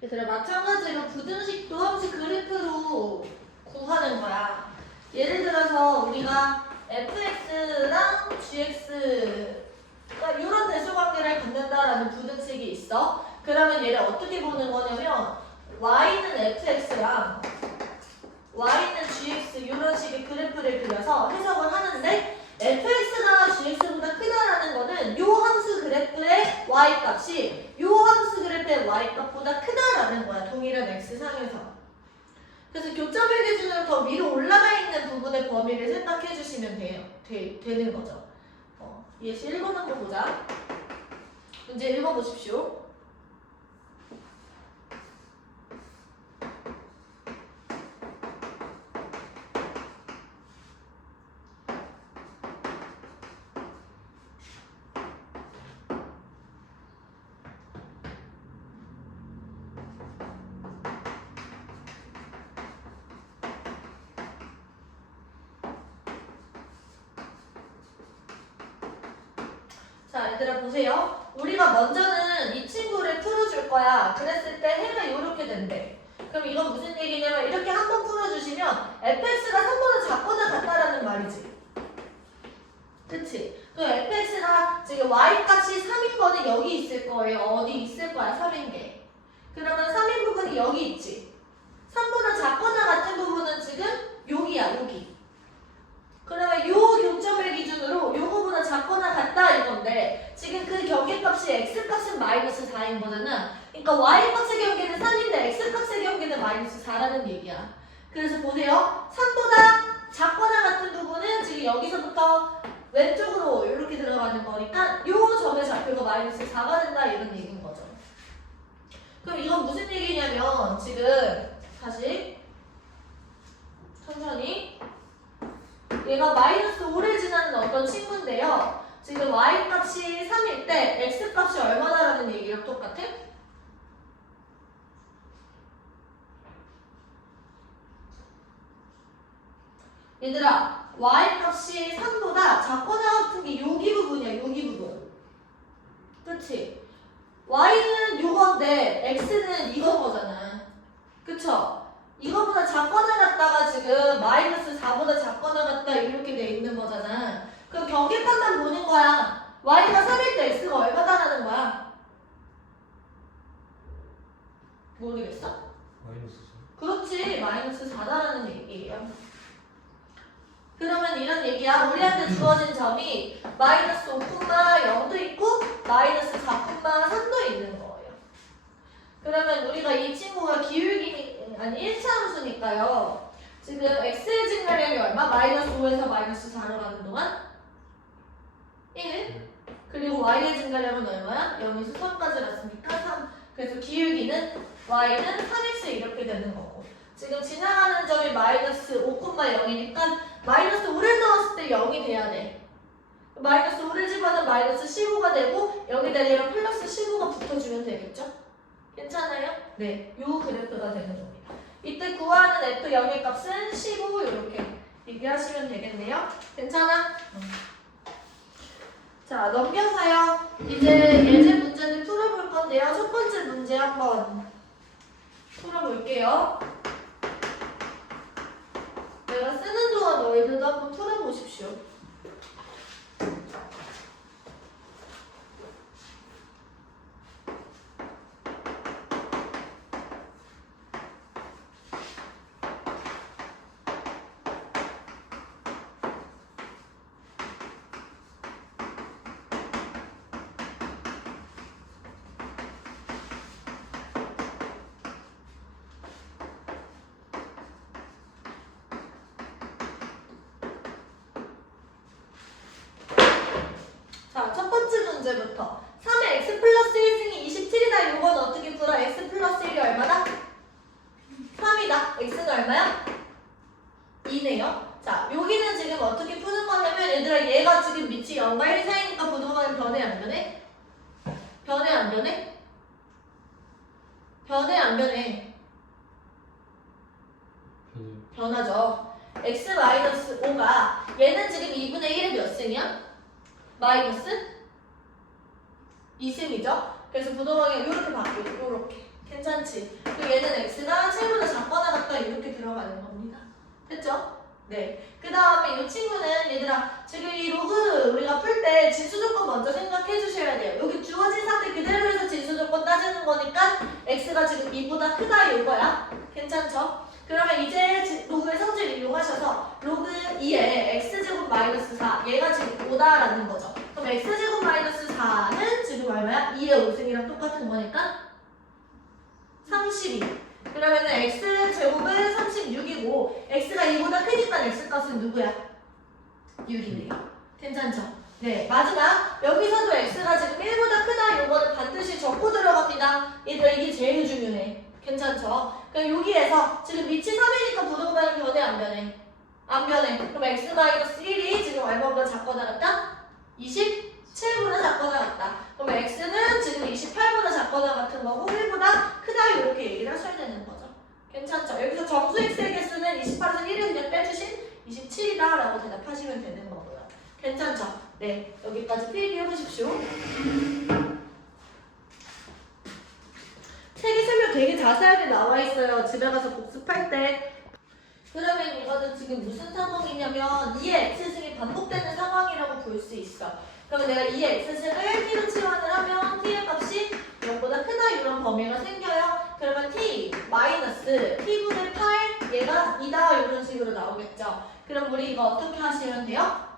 얘들아 마찬가지로 부등식도 함수 그래프로 구하는 거야. 예를 들어서 우리가 fx랑 gx가 이런 대수관계를 갖는다라는 부등식이 있어. 그러면 얘를 어떻게 보는 거냐면 y는 fx랑 y는 gx 이런 식의 그래프를 그려서 해석을 하는데 fx가 gx보다 크다라는 거는 요 함수 그래프의 y값이 요 함수 그래프의 y값보다 크다라는 거야. 동일한 x상에서. 그래서 교점의 기준으로 더 위로 올라가 있는 부분의 범위를 생각해 주시면 되는 거죠. 예시 1번 한번 보자. 문제 읽어보십시오. 자, 얘들아 보세요. 우리가 먼저는 이 친구를 풀어줄 거야. 그랬을 때 해가 이렇게 된대. 그럼 이건 무슨 얘기냐면 이렇게 한번 풀어주시면 fx가 3보다 작거나 같다라는 말이지. 그치? 그럼 fx가 지금 y값이 3인 거는 여기 있을 거예요. 어디 있을 거야? 3인 게. 그러면 3인 부분이 여기 있지. 3보다 작거나 같은 부분은 지금 여기야, 여기. 그러면 요 교점을 기준으로 요거보다 작거나 같다 이건데 지금 그 경계값이 x값은 마이너스 4인 거잖아. 그러니까 y값의 경계는 3인데 x값의 경계는 마이너스 4라는 얘기야. 그래서 보세요. 3보다 작거나 같은 부분은 지금 여기서부터 왼쪽으로 이렇게 들어가는 거니까 요 점의 좌표가 마이너스 4가 된다 이런 얘기인 거죠. 그럼 이건 무슨 얘기냐면 지금 다시 천천히 얘가 마이너스 5를 지나는 어떤 친구인데요. 지금 y값이 3일 때 x값이 얼마나라는 얘기랑 똑같아? 얘들아 y값이 3보다 작거나 같은 게 여기 부분이야. 여기 부분. 그치? y는 요건데 x는 이건 거잖아. 그쵸? 이거보다 작거나 같다가 지금 마이너스 4보다 작거나 같다 이렇게 돼 있는 거잖아. 그럼 경계값만 보는 거야. y가 3일 때 x가 얼마다라는 거야? 모르겠어? 마이너스 4. 그렇지. 마이너스 4다라는 얘기예요. 그러면 이런 얘기야. 우리한테 주어진 점이 마이너스 5,0도 있고 마이너스 4,3도 있는 거예요. 그러면 우리가 이 친구가 기울기 아니 1차 함수니까요. 지금 x의 증가량이 얼마? 마이너스 5에서 마이너스 4로 가는 동안 1. 그리고 y의 증가량은 얼마야? 0에서 3까지 갔으니까 3. 그래서 기울기는 y는 3x 이렇게 되는 거고. 지금 지나가는 점이 마이너스 5,0이니까 마이너스 5를 넣었을 때 0이 돼야 돼. 마이너스 5를 집어넣으면 마이너스 15가 되고 여기다 얘랑 플러스 15가 붙어주면 되겠죠? 괜찮아요? 네, 요 그래프가 되는 겁니다. 이때 구하는 f0의 값은 15 이렇게 얘기하시면 되겠네요. 괜찮아? 자, 넘겨서요. 이제 예제 문제를 풀어볼 건데요. 첫 번째 문제 한번 풀어볼게요. 내가 쓰는 동안 너희들도 한번 풀어보십시오. 자, 첫 번째 문제부터 3의 x 플러스 1승이 27이다. 이건 어떻게 풀어? x 플러스 1이 얼마다? 3이다. x는 얼마야? 2네요. 자, 여기는 지금 어떻게 푸는 거냐면 얘들아 얘가 지금 밑이 0과 1 사이니까 부동하면 변해 안 변해? 변해 안 변해? 변해 안 변해? 변하죠. x-5가 얘는 지금 2분의 1의 몇 승이야? 마이너스 2승이죠. 그래서 부동항이 이렇게 바뀌고 이렇게 괜찮지? 그리고 얘는 x가 7보다 작거나 같다 이렇게 들어가는 겁니다. 됐죠? 네. 그 다음에 이 친구는 얘들아 지금 이 로그 우리가 풀 때 진수 조건 먼저 생각해 주셔야 돼요. 여기 주어진 상태 그대로 해서 진수 조건 따지는 거니까 x가 지금 2보다 크다 이거야. 괜찮죠? 그러면 이제 로그의 성질을 이용하셔서 로그 2에 x제곱 마이너스 4 얘가 지금 5다라는 거죠. 그럼 x제곱 마이너스 4는 지금 얼마야? 2의 5승이랑 똑같은 거니까 32. 그러면은 x제곱은 36이고 x가 2보다 크니까 x값은 누구야? 6이네요. 괜찮죠? 네, 마지막 여기서도 x가 지금 1보다 크다 이거는 반드시 적고 들어갑니다. 얘들아 이게 제일 중요해. 괜찮죠? 그럼 여기에서 지금 밑이 3이니까 부등반응 변해 안 변해? 안 변해. 그럼 x-1이 지금 얼마보다 작거나 같다? 27보다 작거나 같다. 그럼 x는 지금 28보다 작거나 같은 거고 1보다 크다 이렇게 얘기를 하셔야 되는 거죠. 괜찮죠? 여기서 정수 x의 개수는 28에서 1을 그냥 빼주신 27이다 라고 대답하시면 되는 거고요. 괜찮죠? 네, 여기까지 필기 해보십시오. 책에 설명 되게 자세하게 나와 있어요. 집에 가서 복습할 때. 그러면 이거는 지금 무슨 상황이냐면 2의 x승이 반복되는 상황이라고 볼 수 있어. 그러면 내가 2의 x승을 t로 치환을 하면 t의 값이 0보다 크다 이런 범위가 생겨요. 그러면 t 마이너스 t분의 8 얘가 2다 이런 식으로 나오겠죠. 그럼 우리 이거 어떻게 하시면 돼요?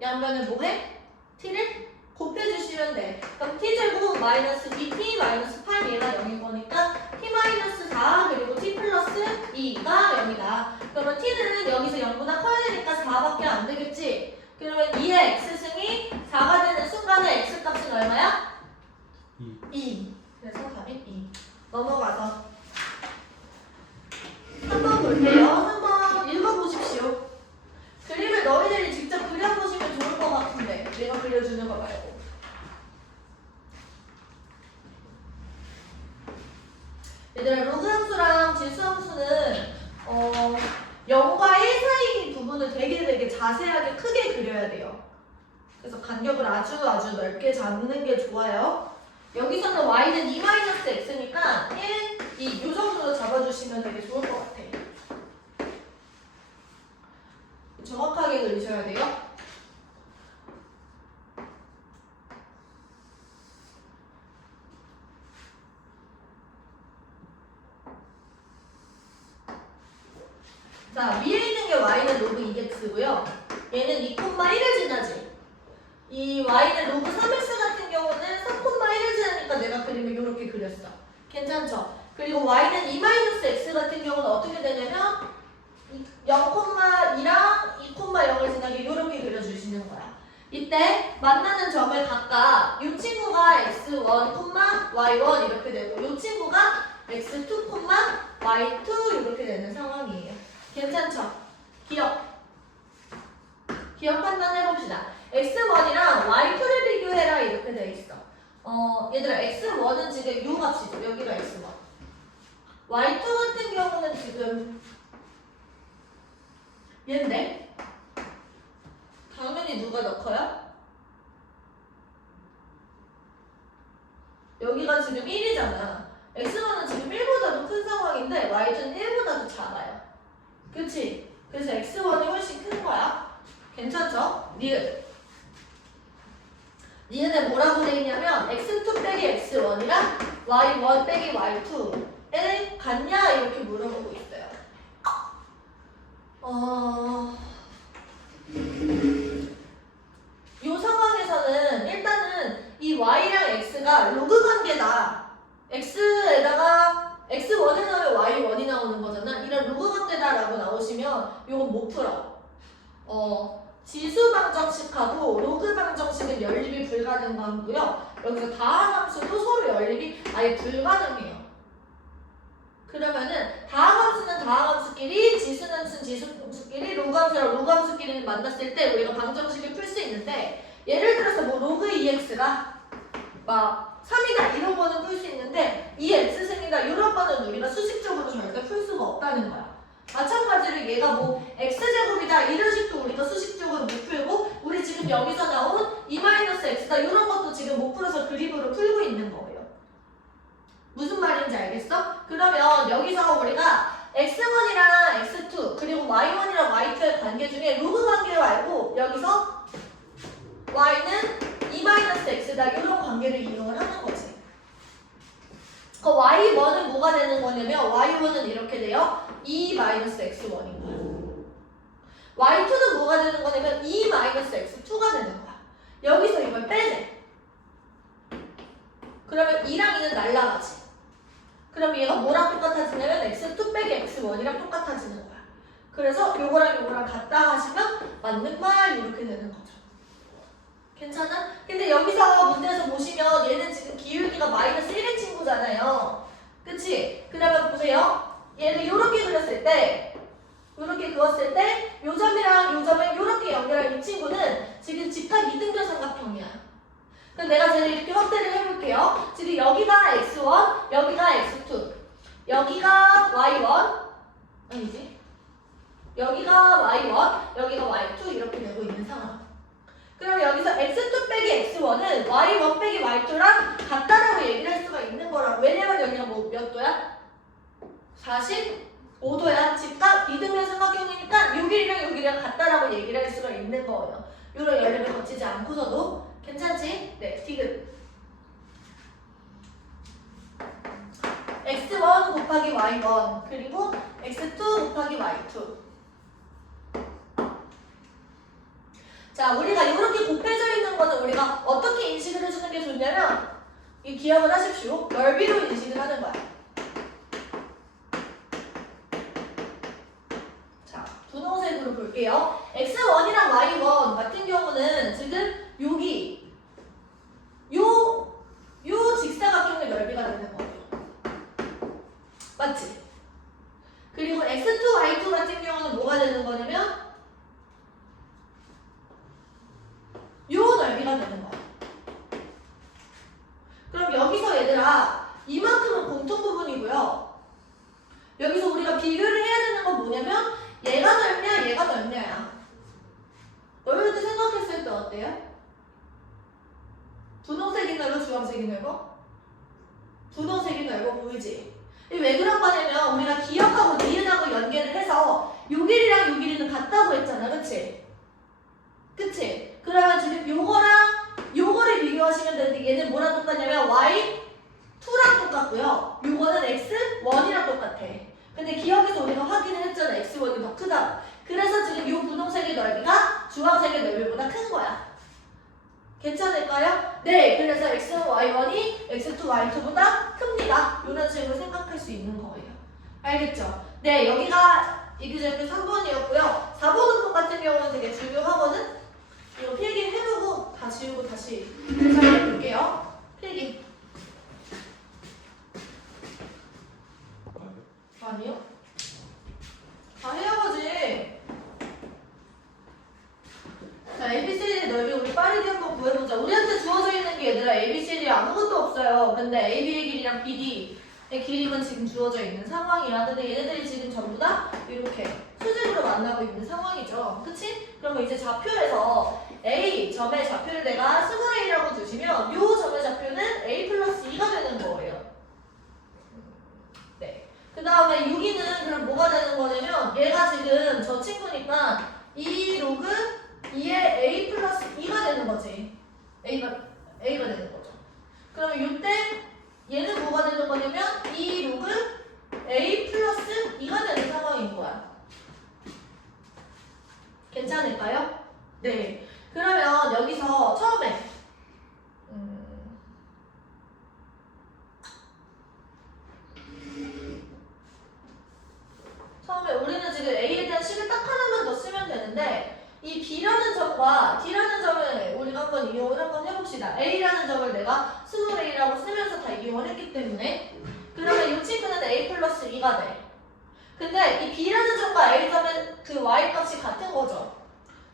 양변을 뭐해? t를 곱해주시면 돼. 그럼 t제곱 마이너스 2t 마이너스 8 얘가 0인 거니까 t 마이너스 4 그리고 t 플러스 2가 0이다. 그러면 t는 여기서 0보다 커야 되니까 4밖에 안 되겠지? 그러면 2의 x승이 4가 되는 순간에 x값은 얼마야? 2. 그래서 답이 2. 넘어가서 한번 볼게요. 한번 읽어보십시오. 그림을 너희들이 직접 그려보시면 좋을 것 같은데 내가 그려주는 거 말고. 얘들아 로그 함수랑 진수 함수는 0과 1 사이 부분을 되게 자세하게 크게 그려야 돼요. 그래서 간격을 아주 넓게 잡는 게 좋아요. 여기서는 y는 2-x니까 1, 2 이 정도로 잡아주시면 되게 좋을 것 같아요. 정확하게 그리셔야 돼요. 자, 위에 있는 게 y는 로그 2x고요. 얘는 2,1을 지나지. 이 y는 로그 3x 같은 경우는 3,1을 지나니까 내가 그림을 이렇게 그렸어. 괜찮죠? 그리고 y는 2-x 같은 경우는 어떻게 되냐면 0,2랑 2,0을 지나게 이렇게 그려주시는 거야. 이때 만나는 점을 각각 이 친구가 x1, y1 이렇게 되고 이 친구가 x2, y2 이렇게 되는 상황이에요. 괜찮죠? 기억 판단해봅시다. x1이랑 y2를 비교해라 이렇게 돼 있어. 얘들아 x1은 지금 요 값이죠. 여기가 x1. y2 같은 경우는 지금 얘인데 당연히 누가 더 커요? 여기가 지금 1이잖아. x1은 지금 1보다도 큰 상황인데 y2는 1보다도 작아요. 그치? 그래서 x1이 훨씬 큰 거야. 괜찮죠? 니은에 뭐라고 돼 있냐면 x2 빼기 x1이랑 y1 빼기 y2에 같냐? 이렇게 물어보고 있어요. 이 상황에서는 일단은 이 y랑 x가 로그 관계다. x에다가 x1에 넣으면 y1이 나오는 거잖아. 이런 로그 관계다라고 나오시면 이건 못 풀어. 지수 방정식하고 로그 방정식은 연립이 불가능하고요. 여기서 다항함수도 서로 연립이 아예 불가능해요. 그러면은 다항함수는 다항함수끼리, 지수는 지수함수끼리, 로그함수랑 로그함수끼리 만났을 때 우리가 방정식을 풀 수 있는데 예를 들어서 뭐 로그 2x가 막 3이다 이런 거는 풀 수 있는데 2x승이다 이런 거는 우리가 수식적으로 절대 풀 수가 없다는 거야. 마찬가지로 얘가 뭐 x제곱이다 이런 식도 우리가 수식적으로 못 풀고 우리 지금 여기서 나온 2-x다 이런 것도 지금 못 풀어서 그림으로 풀고 있는 거예요. 무슨 말인지 알겠어? 그러면 여기서 우리가 x1이랑 x2 그리고 y1이랑 y2의 관계 중에 로그 관계를 알고 여기서 y는 2-x다 이런 관계를 이용을 하는 거지. 그 y1은 뭐가 되는 거냐면 y1은 이렇게 돼요. 2-x1인 거야. y2는 뭐가 되는 거냐면 2-x2가 되는 거야. 여기서 이걸 빼내. 그러면 2랑 2는 날라가지. 그럼 얘가 뭐랑 똑같아지냐면 x2 빼기 x1이랑 똑같아지는 거야. 그래서 요거랑 요거랑 같다 하시면 맞는 말 이렇게 되는 거죠. 괜찮아? 근데 여기서 문제에서 보시면 얘는 지금 기울기가 -1인 친구잖아요. 그치? 그러면 보세요. 얘를 요렇게 그렸을 때 요렇게 그었을 때 요 점이랑 요 점을 요렇게 연결한 이 친구는 지금 직각 이등변 삼각형이야. 그럼 내가 쟤를 이렇게 확대를 해볼게요. 지금 여기가 x1, 여기가 x2, 여기가 y1, 아니지? 여기가 y1, 여기가 y2 이렇게 되고 있는 상황. 그럼 여기서 x2 빼기 x1은 y1 빼기 y2랑 같다라고 얘기를 할 수가 있는 거라고. 왜냐면 여기가 뭐 몇 도야? 45도야. 직각 이등변 삼각형이니까 요 길이랑 요 길이랑 같다라고 얘기를 할 수가 있는 거예요. 요런 연립을 거치지 않고서도. 괜찮지? 네, 디귿. x1 곱하기 y1 그리고 x2 곱하기 y2. 자, 우리가 이렇게 곱해져 있는 거는 우리가 어떻게 인식을 해주는 게 좋냐면 이 기억을 하십시오. 넓이로 인식을 하는 거야. 자, 분홍색으로 볼게요. x1이랑 y1 같은 경우는 지금 여기 요 직사각형의 넓이가 되는 거예요. 맞지? 그리고 x2, y2 같은 경우는 뭐가 되는 거냐면 요 넓이가 되는 거야. 그럼 여기서 얘들아 이만큼은 공통 부분이고요. 여기서 우리가 비교를 해야 되는 건 뭐냐면 얘가 넓냐 얘가 넓냐야. 넓을 때 생각했을 때 어때요? 분홍색이 넓어 주황색이 넓어? 분홍색이 넓어 보이지? 이게 왜 그런 거냐면 우리가 기억하고 니은하고 연계를 해서 요 길이랑 요 길이는 같다고 했잖아. 그치? 그치? 그러면 지금 요거랑 요거를 비교하시면 되는데 얘는 뭐랑 똑같냐면 y2랑 똑같고요. 요거는 x1이랑 똑같아. 근데 기억에서 우리가 확인을 했잖아. x1이 더 크다. 그래서 지금 요 분홍색의 넓이가 주황색의 넓이보다 큰 거야. 괜찮을까요? 네, 그래서 x1, y1이 x2, y2보다 큽니다. 이런 식으로 생각할 수 있는 거예요. 알겠죠? 네, 여기가 이규제표 3번이었고요. 4번은 똑같은 경우는 되게 중요하거든? 이거 필기 해보고 다 지우고 다시 해볼게요. 필기. 아니요? 다 해야지. 자, ABCD 넓이 우리 빠르게 한번 구해보자. 우리한테 주어져 있는 게 얘들아 ABCD 아무것도 없어요. 근데 AB의 길이랑 BD의 길이만 지금 주어져 있는 상황이야. 근데 얘네들이 지금 전부 다 이렇게 수직으로 만나고 있는 상황이죠. 그치? 그러면 이제 좌표에서 A 점의 좌표를 내가 스몰 a라고 두시면 이 점의 좌표는 A 플러스 2가 되는 거예요. 네. 그 다음에 6위는 그럼 뭐가 되는 거냐면 얘가 지금 저 친구니까 2 로그 2의 A 플러스 2가 되는 거지. A가 되는 거죠. 그러면 이때 얘는 뭐가 되는 거냐면 2 로그 A 플러스 2가 되는 상황인 거야. 괜찮을까요? 네. 그러면 여기서 처음에 우리는 지금 A에 대한 식을 딱 하나만 더 쓰면 되는데 이 B라는 점과 D라는 점을 우리가 한번 이용을 한번 해봅시다. A라는 점을 내가 스몰 a라고 쓰면서 다 이용을 했기 때문에 그러면 이 친구는 A 플러스 2가 돼. 근데 이 B라는 점과 A점은 그 Y값이 같은 거죠.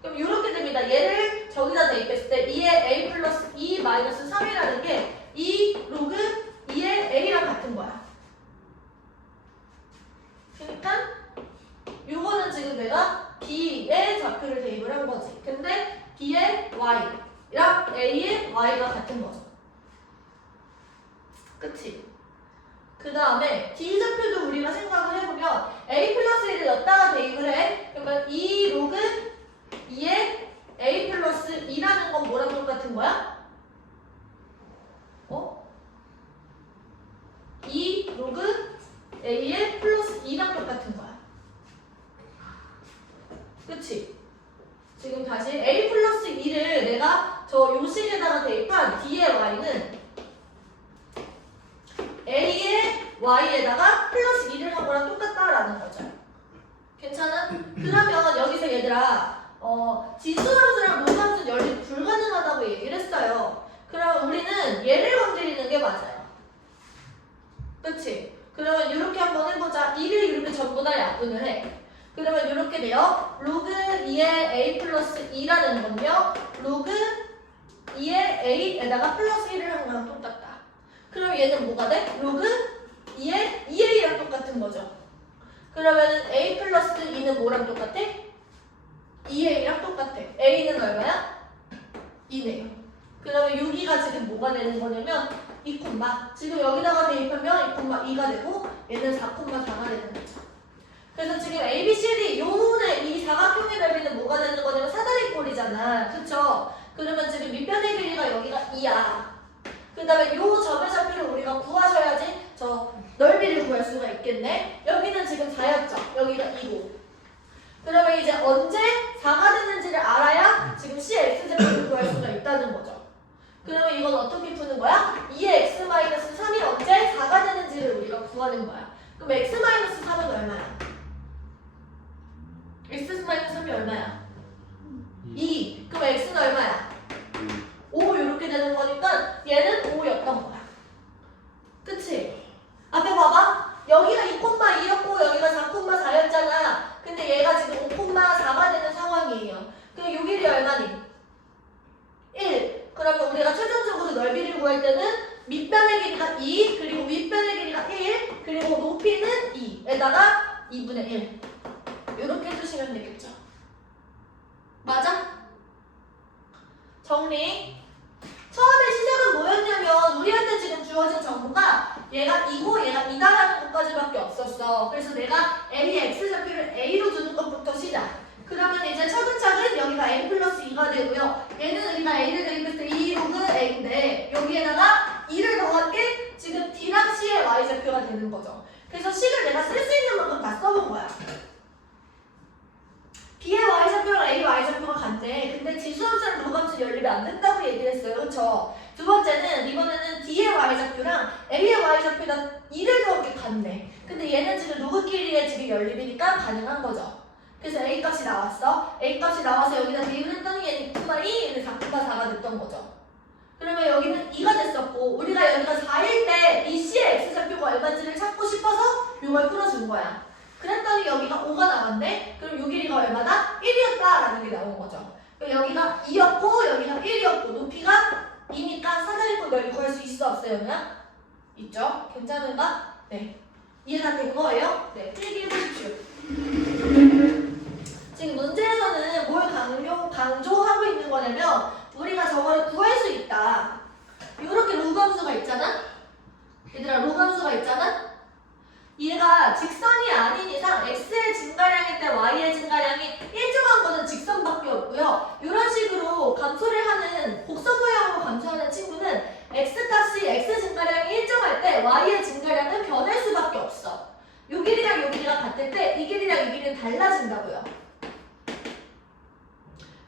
그럼 이렇게 됩니다. 얘를 저기다 대입했을 때 2의 A 플러스 2 마이너스 3이라는 게 2 로그 2의 A랑 같은 거야. 그러니까 요거는 지금 내가 B의 좌표를 대입을 한 거지. 근데 B의 Y랑 A의 Y가 같은 거죠. 그치? 그 다음에 D 좌표 로그 A1 플러스 2랑 똑같은 거야. 그치? 지금 다시 A 플러스 2를 내가 저 요식에다가 대입한 D의 Y는 A의 Y에다가 플러스 2를 한 거랑 똑같다라는 거죠. 괜찮아? 그러면 여기서 얘들아 지수함수랑 로함수는 연립 불가능하다고 얘기를 했어요. 그러면 우리는 얘를 건드리는 게 맞아요. 그치? 그러면 이렇게 한번 해보자. 2를 이렇게 전부 다 약분을 해. 그러면 이렇게 돼요. 로그 2의 A 플러스 2라는 건요. 로그 2의 A에다가 플러스 1을 한 거랑 똑같다. 그럼 얘는 뭐가 돼? 로그 2의 2A랑 똑같은 거죠. 그러면 A 플러스 2는 뭐랑 똑같아? 2A랑 똑같아. A는 얼마야? 2네요. 그러면 여기가 지금 뭐가 되는 거냐면 2, 지금 여기다가 대입하면 2,2가 되고 얘는 4,4가 되는 거죠. 그래서 지금 A, B, C, D 요문에 이 사각형의 넓이는 뭐가 되는 거냐면 사다리꼴이잖아. 그쵸? 그러면 지금 밑변의 길이가 여기가 2야. 그 다음에 요 점의 좌표를 우리가 구하셔야지 저 넓이를 구할 수가 있겠네. 여기는 지금 4였죠. 여기가 2고. 그러면 이제 언제 4가 되는지를 알아야 지금 CX제곱을 구할 수가 있다는 거죠. 그러면 이건 어떻게 푸는 거야? 2의 x-3이 언제 4가 되는지를 우리가 구하는 거야. 그럼 x-3은 얼마야? x-3이 얼마야? 2. 그럼 x는 얼마야? 5 이렇게 되는 거니까 얘는 5였던 거야. 그치? 앞에 봐봐. 여기가 2,2였고 여기가 4,4였잖아. 근데 얘가 지금 5,4가 되는 상황이에요. 그럼 요 길이 얼마니? 1. 그러면 우리가 최종적으로 넓이를 구할 때는 밑변의 길이가 2, 그리고 윗변의 길이가 1, 그리고 높이는 2에다가 2분의 1. 이렇게 해주시면 되겠죠. 맞아? 정리. 처음에 시작은 뭐였냐면 우리한테 지금 주어진 정보가 얘가 2고 얘가 2다라는 것까지밖에 없었어. 그래서 내가 A의 X좌표를 A로 두는 것부터 시작. 그러면 이제 차근차근 여기가 A 플러스 2가 되고요. 얘는 우리가 A를 대입했을 때 2 로그 A인데 여기에다가 2를 더한 게 지금 D랑 C의 Y좌표가 되는 거죠. 그래서 식을 내가 쓸 수 있는 만큼 다 써본 거야. B의 Y좌표랑 A Y좌표가 같네. 근데 지수함수랑 로함수 연립이 안 된다고 얘기를 했어요. 그쵸? 두 번째는 이번에는 D의 Y좌표랑 A의 Y좌표가 2를 더한 게 같네. 근데 얘는 지금 로그끼리의 지금 연립이니까 가능한 거죠. 그래서 A 값이 나왔어. A 값이 나와서 여기다 대입을 했더니 얘는 2,2, 얘는 4,4가 됐던 거죠. 그러면 여기는 2가 됐었고 우리가 여기가 4일 때 이 C의 X좌표가 얼마인지를 찾고 싶어서 이걸 풀어준 거야. 그랬더니 여기가 5가 나왔네? 그럼 요 길이가 얼마다? 1이었다라는 게 나온 거죠. 여기가 2였고 여기가 1이었고 높이가 2니까 사다리꼴 넓이 구할 수 있어 없어요? 그냥? 있죠? 괜찮은가? 네. 이해 다 된 거예요? 네. 필기 해보십시오. 지금 문제에서는 뭘 강조하고 있는 거냐면 우리가 저거를 구할 수 있다. 이렇게 로그함수가 있잖아? 얘들아 로그함수가 있잖아? 얘가 직선이 아닌 이상 x의 증가량일 때 y의 증가량이 일정한 거는 직선밖에 없고요. 이런 식으로 감소를 하는 곡선 모양으로 감소하는 친구는 x값이 x 증가량이 일정할 때 y의 증가량은 변할 수밖에 없어. 요 길이랑 요 길이가 같을 때 이 길이랑 이 길이는 달라진다고요.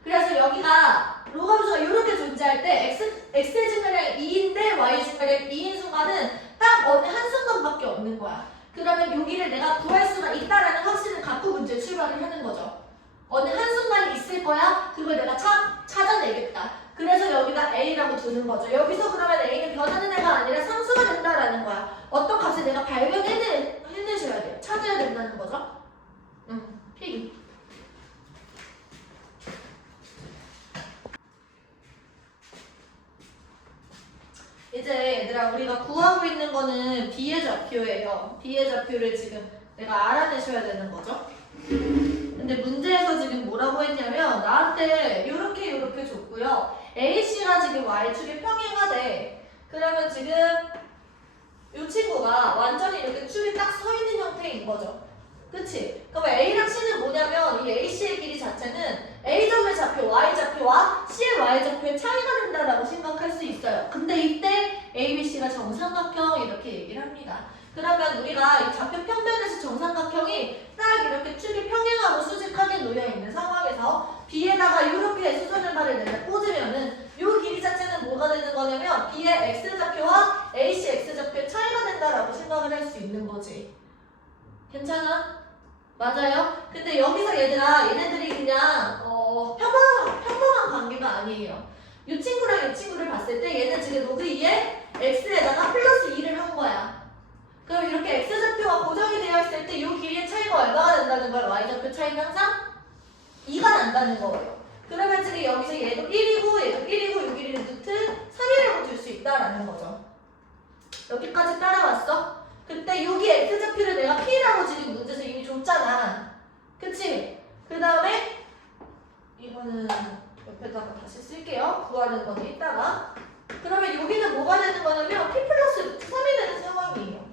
그래서 여기가 로함수가 이렇게 존재할 때 x의 증가량이 2인데 y의 증가량이 2인 순간은 딱 어느 한순간밖에 없는 거야. 그러면 여기를 내가 구할 수가 있다라는 확신을 갖고 문제 출발을 하는 거죠. 어느 한순간이 있을 거야. 그걸 내가 찾아내겠다. 그래서 여기다 A라고 두는 거죠. 여기서 그러면 A는 변하는 애가 아니라 상수가 된다라는 거야. 어떤 값을 내가 발견해내셔야 돼요. 찾아야 된다는 거죠. 필기. 이제 얘들아 우리가 구하고 있는 거는 B의 좌표예요. B의 좌표를 지금 내가 알아내셔야 되는 거죠. 근데 문제에서 지금 뭐라고 했냐면 나한테 요렇게 줬고요. AC가 지금 Y축에 평행하대. 그러면 지금 이 친구가 완전히 이렇게 축이 딱 서 있는 형태인 거죠. 그치? 그럼 A랑 C는 뭐냐면 이 AC의 길이 자체는 A점의 좌표 Y좌표와 C의 Y좌표의 차이가 된다라고 생각할 수 있어요. 근데 이때 A, B, C가 정삼각형 이렇게 얘기를 합니다. 그러면 우리가 이 좌표 평면에서 정삼각형이 딱 이렇게 축이 평행하고 수직하게 놓여 있는 상황에서 B에다가 이렇게 수선을 발을 내가 꽂으면은 이 길이 자체는 뭐가 되는 거냐면 B의 X좌표와 AC X좌표의 차이가 된다라고 생각을 할 수 있는 거지. 괜찮아? 맞아요? 근데 여기서 얘네들이 그냥 평범한 관계가 아니에요. 이 친구랑 이 친구를 봤을 때 얘는 지금 로그 2에 X에다가 플러스 2를 한 거야. 그럼 이렇게 X좌표가 고정이 되어 있을 때 이 길이의 차이가 얼마가 된다는 거예요? Y좌표 차이는 항상 2가 난다는 거예요. 그러면 지금 여기서 얘도 1이고 얘도 1이고 이 길이는 루트 3이라고 줄 수 있다라는 거죠. 여기까지 따라왔어? 그때 여기 X좌표를 내가 P라고 지금 문제에서 이미 줬잖아. 그치? 그 다음에 이거는 옆에다가 다시 쓸게요. 구하는 거는 이따가. 그러면 여기는 뭐가 되는 거냐면 P 플러스 루트 3이 되는 상황이에요.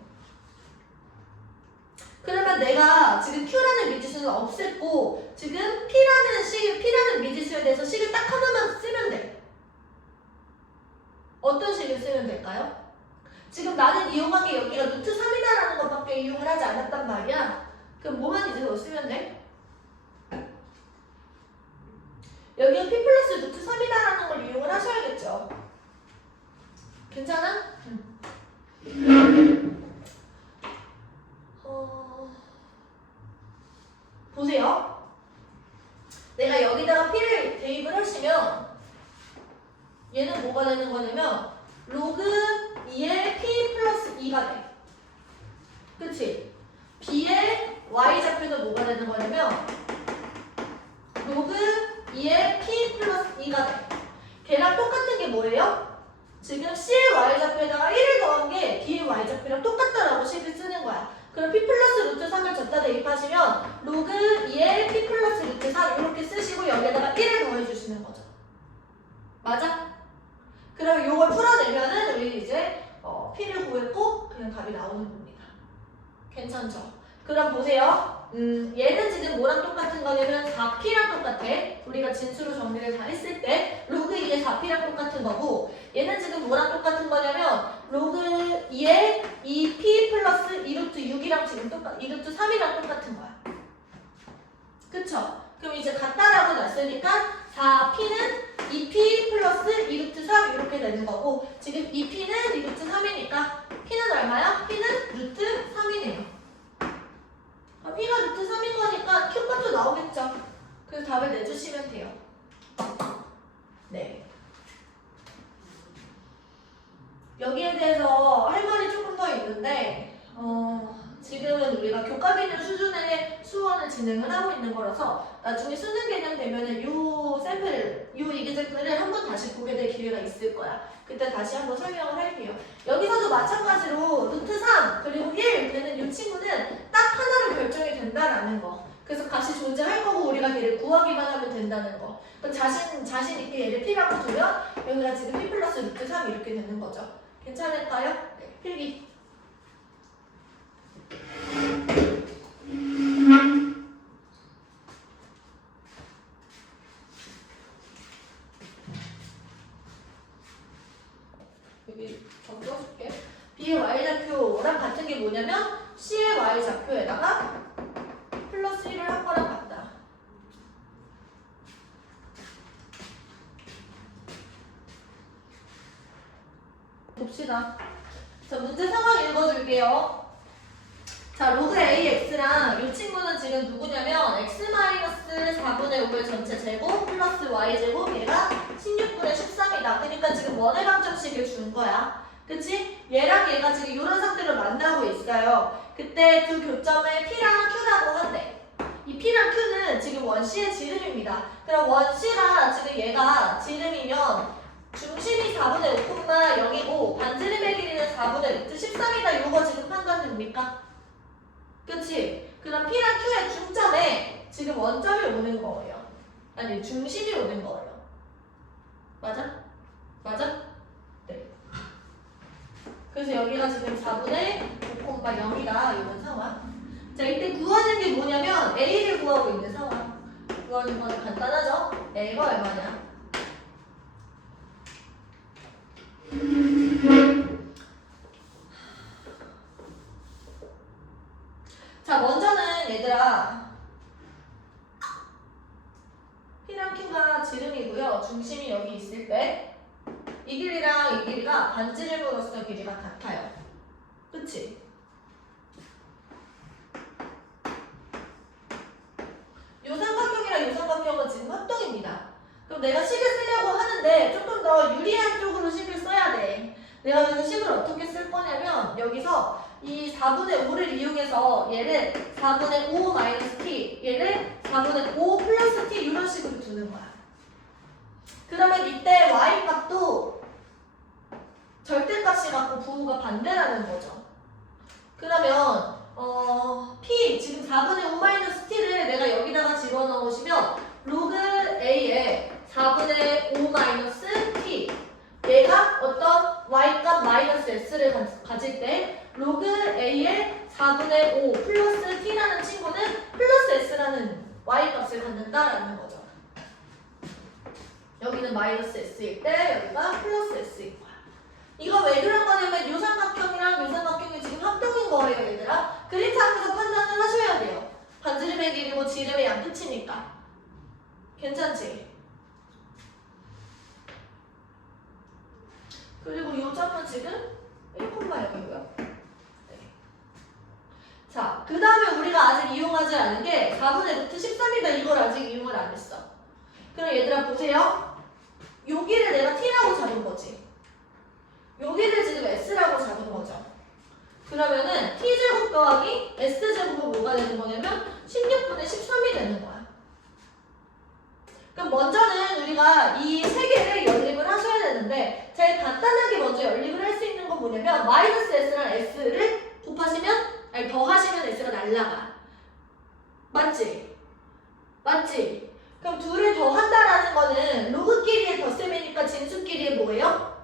그러면 내가 지금 Q라는 미지수는 없앴고 지금 P라는 미지수에 대해서 식을 딱 하나만 쓰면 돼. 어떤 식을 쓰면 될까요? 지금 나는 이용한 게 여기가 루트 3이다라는 것밖에 이용을 하지 않았단 말이야. 그럼 뭐만 이제 더 쓰면 돼? 여기가 P 플러스 루트 3이다라는 걸 이용을 하셔야겠죠. 괜찮아? 보세요. 내가 여기다가 P를 대입을 하시면 얘는 뭐가 되는 거냐면 로그 2의 P 플러스 2가 돼. 그치? B의 Y좌표는 뭐가 되는 거냐면 로그 2의 P 플러스 2가 돼. 걔랑 똑같은 게 뭐예요? 지금 C의 Y좌표에다가 1을 더한 게 B의 Y좌표랑 똑같다라고 식을 쓰는 거야. 그럼 P 플러스 루트 3을 줬다 대입하시면 로그 2의 P 플러스 루트 3 이렇게 쓰시고 여기에다가 1을 더해주시는 거죠. 맞아? 그럼 이걸 풀어내면은 우리 이제 P를 구했고 그냥 답이 나오는 겁니다. 괜찮죠? 그럼 보세요. 얘는 지금 뭐랑 똑같은 거냐면 4P랑 똑같아. 우리가 진수로 정리를 다 했을 때 로그 2의 4P랑 똑같은 거고 얘는 지금 뭐랑 똑같은 거냐면 로그 2의 2P 플러스 2루트 6이랑 지금 2루트 3이랑 똑같은 거야. 그쵸? 그럼 이제 같다라고 놨으니까 4P는 2P 플러스 2루트 3 이렇게 되는 거고 지금 2P는 2루트 3이니까 P는 얼마야? P는 루트 3이네요. P가 루트 3인 거니까 Q값도 나오겠죠. 그래서 답을 내주시면 돼요. 네. 여기에 대해서 할 말이 조금 더 있는데 지금은 우리가 교과 개념 수준의 수원을 진행을 하고 있는 거라서 나중에 수능 개념 되면은 요 이기제표를 한번 다시 보게 될 기회가 있을 거야. 그때 다시 한번 설명을 할게요. 여기서도 마찬가지로 루트 3 그리고 1 되는 이 친구는 딱 하나로 결정이 된다라는 거. 그래서 값이 존재할 거고 우리가 걔를 구하기만 하면 된다는 거. 그럼 자신 있게 얘를 P라고 두면 여기가 지금 P 플러스 루트 3 이렇게 되는 거죠. 괜찮을까요? 네, 필기. 여기 적어줄게. B의 Y좌표랑 같은 게 뭐냐면 C의 Y좌표에다가 플러스 1을 한 거랑 같다. 봅시다. 자, 문제 상황 읽어줄게요. 자, 로그 AX랑 이 친구는 지금 누구냐면 X-4분의 5의 전체 제곱 플러스 Y제곱 얘가 16분의 13이다. 그러니까 지금 원의 방정식을 준 거야. 그치? 얘랑 얘가 지금 이런 상태로 만나고 있어요. 그때 두 교점을 P랑 Q라고 한대. 이 P랑 Q는 지금 원C의 지름입니다. 그럼 원C가 지금 얘가 지름이면 중심이 4분의 5,0이고 반지름의 길이는 4분의 루트 13이다. 요거 지금 판단됩니까? 그치? 그럼 P랑 Q의 중점에 지금 원점이 오는 거예요. 아니 중심이 오는 거예요. 맞아? 맞아? 네. 그래서 여기가 지금 4분의 5,0이다. 이런 상황. 자, 이때 구하는 게 뭐냐면 A를 구하고 있는 상황. 구하는 거는 간단하죠? A가 얼마냐? 자, 먼저는 얘들아 P랑 Q가 지름이고요. 중심이 여기 있을 때 이 길이랑 이 길이가 반지름으로서 길이가 같아요. 그치? 요 삼각형이랑 요 삼각형은 지금 합동입니다. 그럼 내가 식을 쓰려고 하는데 조금 더 유리한 쪽으로 식을 써야 돼. 내가 여기서 식을 어떻게 쓸 거냐면 여기서 이 4분의 5를 이용해서 얘를 4분의 5 마이너스 t, 얘를 4분의 5 플러스 t 이런 식으로 두는 거야. 그러면 이때 y 값도 절대값이 갖고 부호가 반대라는 거죠. 그러면 p 지금 4분의 5 마이너스 t를 내가 여기다가 집어넣으시면 로그 a에 4분의 5 마이너스 t 얘가 어떤 y값 마이너스 s를 가질 때 로그 a의 4분의 5 플러스 t라는 친구는 플러스 s라는 y값을 갖는다라는 거죠. 여기는 마이너스 s일 때 여기가 플러스 s일 거야. 이거 왜 그런 거냐면 요 삼각형이랑 요 삼각형이 지금 합동인 거예요, 얘들아. 그림상에서 판단을 하셔야 돼요. 반지름의 길이고 지름의 양 끝이니까. 괜찮지? 그리고 요 점은 지금 1,0이고요. 네. 자, 그 다음에 우리가 아직 이용하지 않은 게 4분의 루트 13이다. 이걸 아직 이용을 안 했어. 그럼 얘들아 보세요. 여기를 내가 t라고 잡은 거지. 여기를 지금 s라고 잡은 거죠. 그러면은 t제곱 더하기 s제곱은 뭐가 되는 거냐면 16분의 13이 되는 거야. 그럼 먼저는 우리가 이 세 개를 연립을 하셔야 되는데 제일 간단하게 먼저 연립을 할 수 있는 건 뭐냐면 마이너스 s랑 s를 더하시면 s가 날라가. 맞지? 맞지? 그럼 둘을 더한다라는 거는 로그끼리의 덧셈이니까 진수끼리의 뭐예요?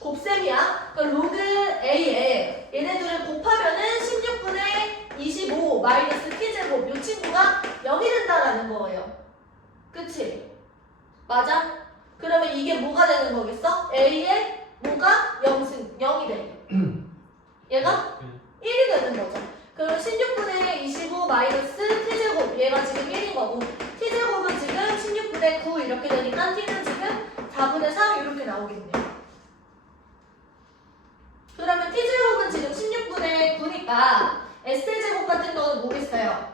곱셈이야. 그럼 로그 a에 얘네들을 곱하면은 16분의 25 마이너스 t제곱 요 친구가 0이 된다라는 거예요. 그치? 맞아? 그러면 이게 뭐가 되는 거겠어? a에 뭐가 0이 돼. 얘가 1이 되는 거죠. 그럼 16분의 25 마이너스 t제곱 얘가 지금 1인 거고 t제곱은 지금 16분의 9 이렇게 되니까 t는 지금 4분의 3 이렇게 나오겠네요. 그러면 t제곱은 지금 16분의 9니까 s제곱 같은 거는 뭐겠어요?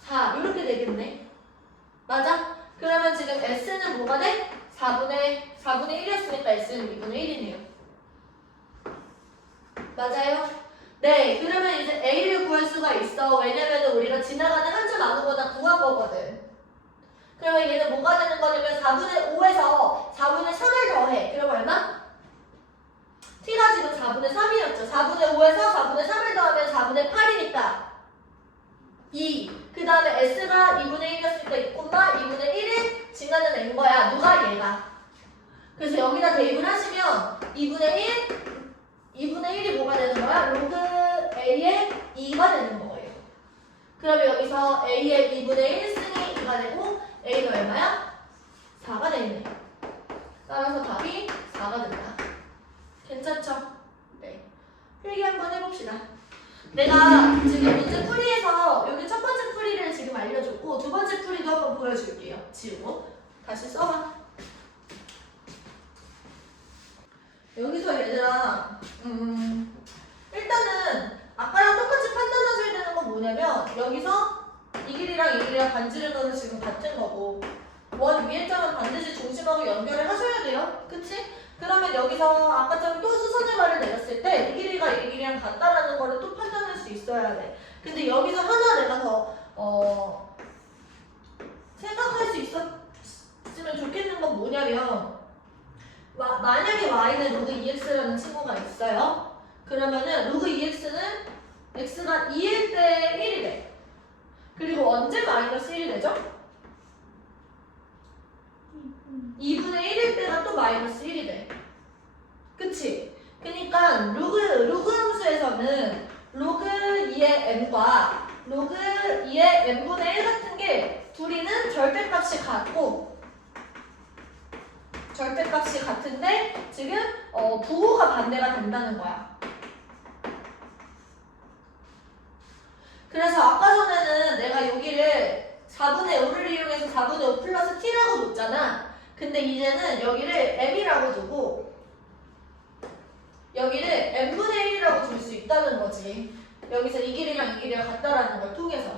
4 이렇게 되겠네. 맞아? 그러면 지금 s는 뭐가 돼? 4분의 1이었으니까 s는 2분의 1이네요. 맞아요? 네, 그러면 이제 a를 구할 수가 있어. 왜냐면 우리가 지나가는 한 점 아무거나 구한 거거든. 그러면 얘는 뭐가 되는 거냐면 4분의 5에서 4분의 3을 더해. 그럼 얼마? t가 지금 4분의 3이었죠. 4분의 5에서 4분의 3을 더하면 4분의 8이니까 2. 그 다음에 s가 2분의 1이었으니까 2분의 1을 증가는 낸 거야. 누가? 얘가. 그래서 여기다 대입을 하시면 2분의 1이 뭐가 되는 거야? 로그 a의 2가 되는 거예요. 그러면 여기서 a의 2분의 1승이 2가 되고 a가 얼마야? 4가 되겠네요. 따라서 답이 4가 된다. 괜찮죠? 네. 필기 한번 해봅시다. 내가 지금 문제 풀이에서 여기 첫 번째 풀이를 지금 알려줬고 두 번째 풀이도 한번 보여줄게요. 지우고 다시 써봐. 여기서 얘들아 일단은 아까랑 똑같이 판단하셔야 되는 건 뭐냐면 여기서 이 길이랑 이 길이랑 반지름은 지금 같은 거고 원 위에 점은 반드시 중심하고 연결을 하셔야 돼요. 그치? 그러면 여기서 아까처럼 또 수선의 말을 내렸을 때 이 길이가 이 길이랑 같다라는 거를 또 판단할 수 있어야 돼. 근데 여기서 하나 내가 더 생각할 수 있었으면 좋겠는 건 뭐냐면 만약에 y는 로그 2x라는 친구가 있어요. 그러면은 로그 2x는 x가 2일 때 1이 돼. 그리고 언제 마이너스 1이 되죠? 2분의 1일 때가 또 마이너스 1이 돼. 그치? 그니까 로그 함수에서는 로그 2의 m과 로그 2의 m분의 1 같은 게 둘이는 절대값이 같은데 지금 부호가 반대가 된다는 거야. 그래서 아까 전에는 내가 여기를 4분의 5를 이용해서 4분의 5 플러스 t라고 뒀잖아. 근데 이제는 여기를 m이라고 두고 여기를 n분의 1이라고 둘 수 있다는 거지. 여기서 이 길이랑 이 길이가 같다라는 걸 통해서.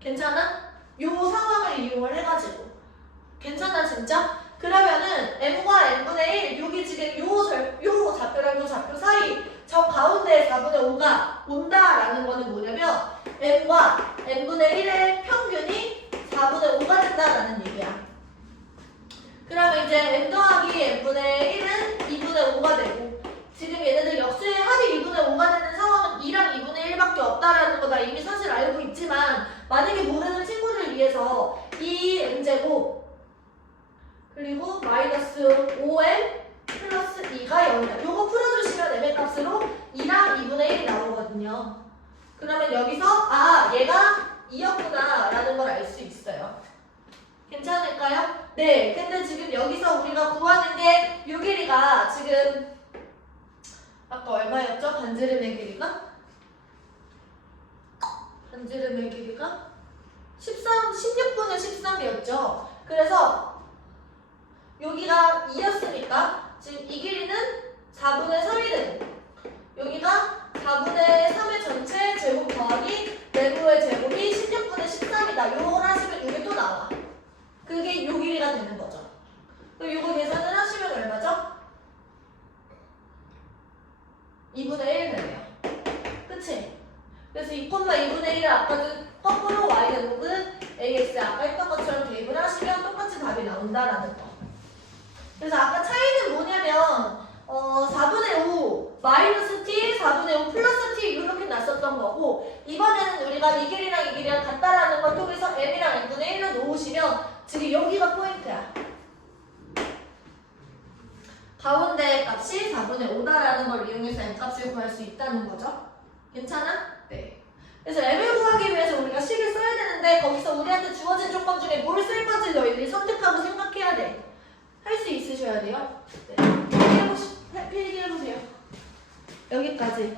괜찮아? 요 상황을 이용을 해가지고. 괜찮아 진짜? 그러면은 m과 n분의 1 여기 지금 요 좌표랑 요 좌표 사이 저 가운데 4분의 5가 온다라는 거는 뭐냐면 m과 n분의 1의 평균이 4분의 5가 된다라는 얘기야. 그러면 이제 m 더하기 n분의 1은 2분의 5가 되고 지금 얘네들 역수의 합이 2분의 5가 되는 상황은 2랑 2분의 1밖에 없다라는 거 나 이미 사실 알고 있지만 만약에 모르는 친구들 위해서 2m제곱 그리고 마이너스 5m 플러스 2가 0이다. 요거 풀어주시면 m의 값으로 2랑 2분의 1이 나오거든요. 그러면 여기서 아 얘가 2였구나 라는 걸 알 수 있어요. 괜찮을까요? 네. 근데 지금 여기서 우리가 구하는 게 요 길이가 지금 아까 얼마였죠? 반지름의 길이가? 반지름의 길이가 16분의 13이었죠. 그래서 여기가 2였으니까 지금 이 길이는 4분의 3이 되고 여기가 4분의 3의 전체 제곱 더하기 내부의 제곱이 16분의 13이다. 요걸 하시면 이게 또 나와. 그게 요 길이가 되는 거죠. 그럼 요거 계산을 하시면 얼마죠? 2분의 1 되네요. 그치? 그래서 2,2분의 1을 아까는 거꾸로 y제곱은 ax에 아까 했던 것처럼 대입을 하시면 똑같이 답이 나온다라는 거. 그래서 아까 차이는 뭐냐면 4분의 5 마이너스 t, 4분의 5 플러스 t 이렇게 났었던 거고 이번에는 우리가 이 길이랑 이 길이랑 같다라는 걸 통해서 m이랑 n분의 1로 놓으시면 지금 여기가 포인트야. 가운데 값이 4분의 5다라는 걸 이용해서 m값을 구할 수 있다는 거죠. 괜찮아? 네. 그래서 m을 구하기 위해서 우리가 식을 써야 되는데 거기서 우리한테 주어진 조건 중에 뭘 쓸 건지 너희들이 선택하고 생각해야 돼. 할 수 있으셔야 돼요. 네. 필기해보세요. 여기까지.